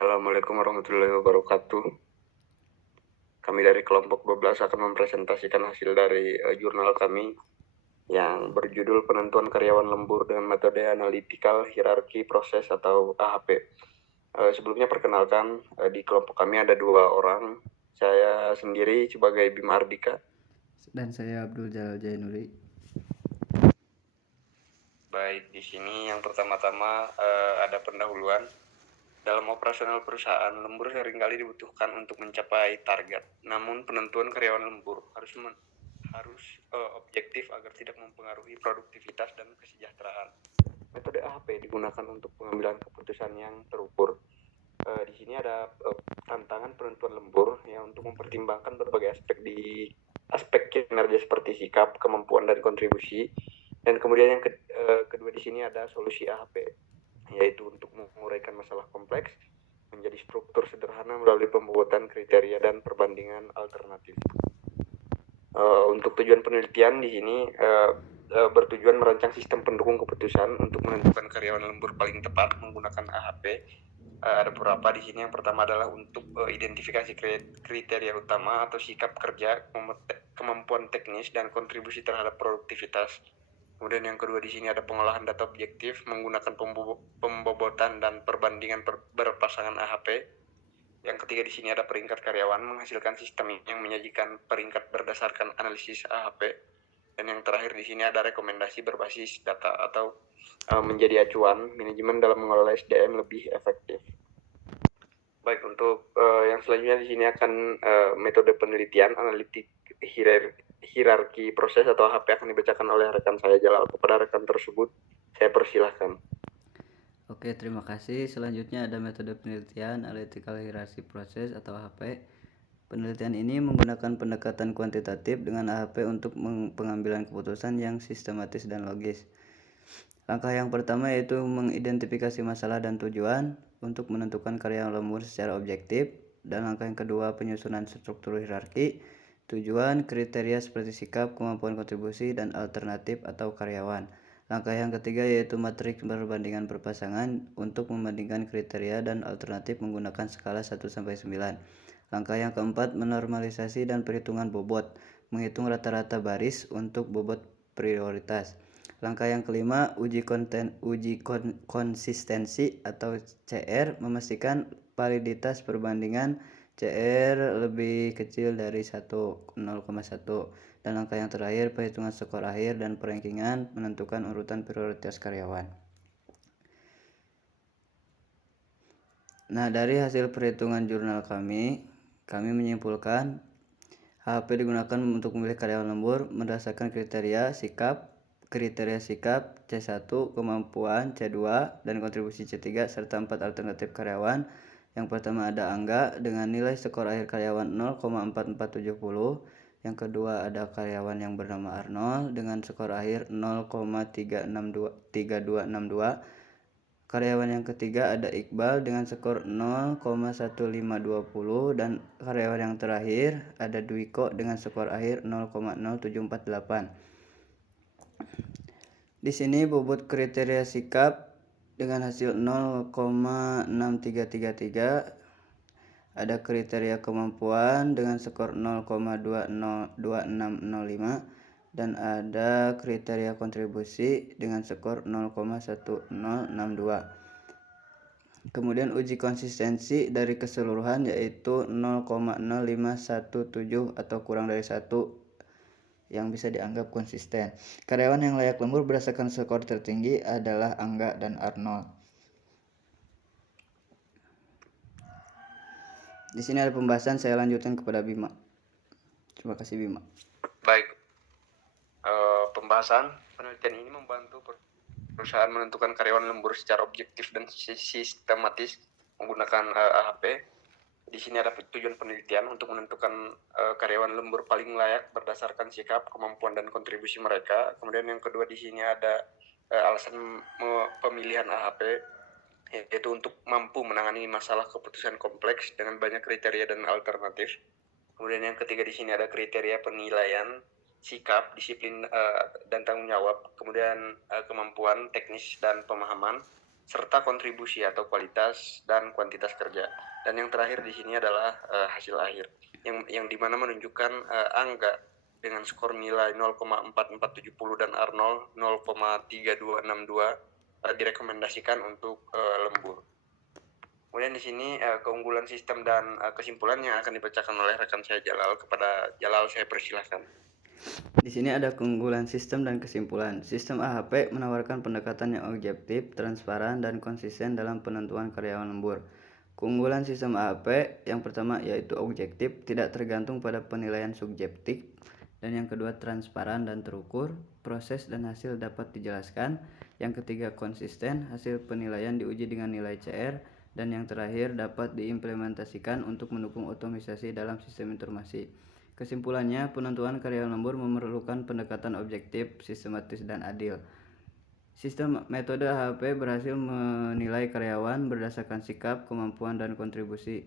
Assalamualaikum warahmatullahi wabarakatuh. Kami dari kelompok 12 akan mempresentasikan hasil dari jurnal kami yang berjudul Penentuan Karyawan Lembur dengan Metode Analytical Hierarchy Process atau AHP. Sebelumnya perkenalkan, di kelompok kami ada 2 orang. Saya sendiri sebagai Bima Ardika. Dan saya Abdul Jalal Jainuri. Baik, di sini yang pertama-tama ada pendahuluan. Dalam operasional perusahaan, lembur seringkali dibutuhkan untuk mencapai target. Namun penentuan karyawan lembur harus objektif agar tidak mempengaruhi produktivitas dan kesejahteraan. Metode AHP digunakan untuk pengambilan keputusan yang terukur. Di sini ada tantangan penentuan lembur ya untuk mempertimbangkan berbagai aspek kinerja seperti sikap, kemampuan dan kontribusi. Dan kemudian yang kedua di sini ada solusi AHP, yaitu untuk menguraikan masalah kompleks menjadi struktur sederhana melalui pembuatan kriteria dan perbandingan alternatif. Untuk tujuan penelitian di sini bertujuan merancang sistem pendukung keputusan untuk menentukan karyawan lembur paling tepat menggunakan AHP. Ada beberapa di sini. Yang pertama adalah untuk identifikasi kriteria utama atau sikap kerja, kemampuan teknis dan kontribusi terhadap produktivitas. Kemudian yang kedua di sini ada pengolahan data objektif menggunakan pembobotan dan perbandingan berpasangan AHP. Yang ketiga di sini ada peringkat karyawan menghasilkan sistem yang menyajikan peringkat berdasarkan analisis AHP. Dan yang terakhir di sini ada rekomendasi berbasis data atau menjadi acuan manajemen dalam mengelola SDM lebih efektif. Baik, untuk yang selanjutnya di sini akan metode penelitian analitik hierarki proses atau AHP akan dibacakan oleh rekan saya Jalal. Kepada rekan tersebut saya persilahkan. Oke, terima kasih. Selanjutnya ada metode penelitian Analytical Hierarchy Process atau AHP. Penelitian ini menggunakan pendekatan kuantitatif dengan AHP untuk pengambilan keputusan yang sistematis dan logis. Langkah yang pertama yaitu mengidentifikasi masalah dan tujuan untuk menentukan karyawan lembur secara objektif. Dan langkah yang kedua penyusunan struktur hierarki, tujuan, kriteria seperti sikap, kemampuan kontribusi, dan alternatif atau karyawan. Langkah yang ketiga yaitu matriks perbandingan berpasangan untuk membandingkan kriteria dan alternatif menggunakan skala 1-9. Langkah yang keempat menormalisasi dan perhitungan bobot, menghitung rata-rata baris untuk bobot prioritas. Langkah yang kelima uji konsistensi atau CR, memastikan validitas perbandingan CR lebih kecil dari 0,1. Dan langkah yang terakhir perhitungan skor akhir dan perankingan, menentukan urutan prioritas karyawan. Nah, dari hasil perhitungan jurnal kami menyimpulkan AHP digunakan untuk memilih karyawan lembur berdasarkan kriteria sikap C1, kemampuan C2, dan kontribusi C3 serta 4 alternatif karyawan. Yang pertama ada Angga dengan nilai skor akhir karyawan 0,4470. Yang kedua ada karyawan yang bernama Arnold dengan skor akhir 0,3262. Karyawan yang ketiga ada Iqbal dengan skor 0,1520 dan karyawan yang terakhir ada Dwiko dengan skor akhir 0,0748. Di sini bobot kriteria sikap dengan hasil 0,6333. Ada kriteria kemampuan dengan skor 0,2605 dan ada kriteria kontribusi dengan skor 0,1062. Kemudian uji konsistensi dari keseluruhan yaitu 0,0517 atau kurang dari 1 yang bisa dianggap konsisten. Karyawan yang layak lembur berdasarkan skor tertinggi adalah Angga dan Arnold. Di sini ada pembahasan, saya lanjutkan kepada Bima. Terima kasih Bima. Baik, pembahasan penelitian ini membantu perusahaan menentukan karyawan lembur secara objektif dan sistematis menggunakan AHP. Di sini ada tujuan penelitian untuk menentukan karyawan lembur paling layak berdasarkan sikap, kemampuan, dan kontribusi mereka. Kemudian yang kedua di sini ada alasan pemilihan AHP, yaitu untuk mampu menangani masalah keputusan kompleks dengan banyak kriteria dan alternatif. Kemudian yang ketiga di sini ada kriteria penilaian sikap, disiplin dan tanggung jawab. Kemudian kemampuan teknis dan pemahaman, serta kontribusi atau kualitas dan kuantitas kerja. Dan yang terakhir di sini adalah hasil akhir, yang dimana menunjukkan angka dengan skor nilai 0,4470 dan Arnold 0,3262 direkomendasikan untuk lembur. Kemudian di sini keunggulan sistem dan kesimpulan yang akan dibacakan oleh rekan saya Jalal. Kepada Jalal saya persilahkan. Di sini ada keunggulan sistem dan kesimpulan. Sistem AHP menawarkan pendekatan yang objektif, transparan, dan konsisten dalam penentuan karyawan lembur. Keunggulan sistem AHP yang pertama yaitu objektif, tidak tergantung pada penilaian subjektif. Dan yang kedua transparan dan terukur, proses dan hasil dapat dijelaskan. Yang ketiga konsisten, hasil penilaian diuji dengan nilai CR. Dan yang terakhir dapat diimplementasikan untuk mendukung otomatisasi dalam sistem informasi. Kesimpulannya, penentuan karyawan lembur memerlukan pendekatan objektif, sistematis, dan adil. Sistem metode AHP berhasil menilai karyawan berdasarkan sikap, kemampuan, dan kontribusi,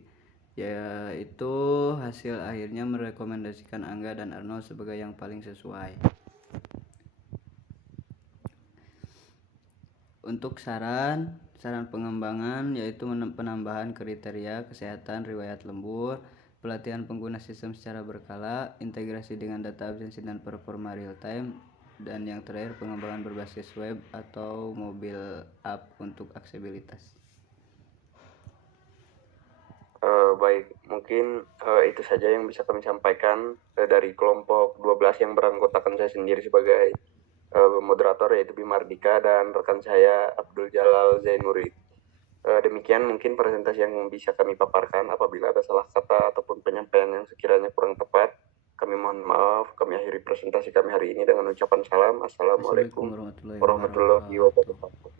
yaitu hasil akhirnya merekomendasikan Angga dan Arnold sebagai yang paling sesuai. Untuk saran pengembangan yaitu penambahan kriteria kesehatan riwayat lembur, pelatihan pengguna sistem secara berkala, integrasi dengan data absensi dan performa real time, dan yang terakhir pengembangan berbasis web atau mobile app untuk aksesibilitas. Baik, mungkin itu saja yang bisa kami sampaikan dari kelompok 12 yang beranggotakan saya sendiri sebagai moderator, yaitu Bimardika dan rekan saya Abdul Jalal Zainurid. Demikian mungkin presentasi yang bisa kami paparkan. Apabila ada salah kata ataupun penyampaian yang sekiranya kurang tepat, kami mohon maaf. Kami akhiri presentasi kami hari ini dengan ucapan salam. Assalamualaikum warahmatullahi wabarakatuh.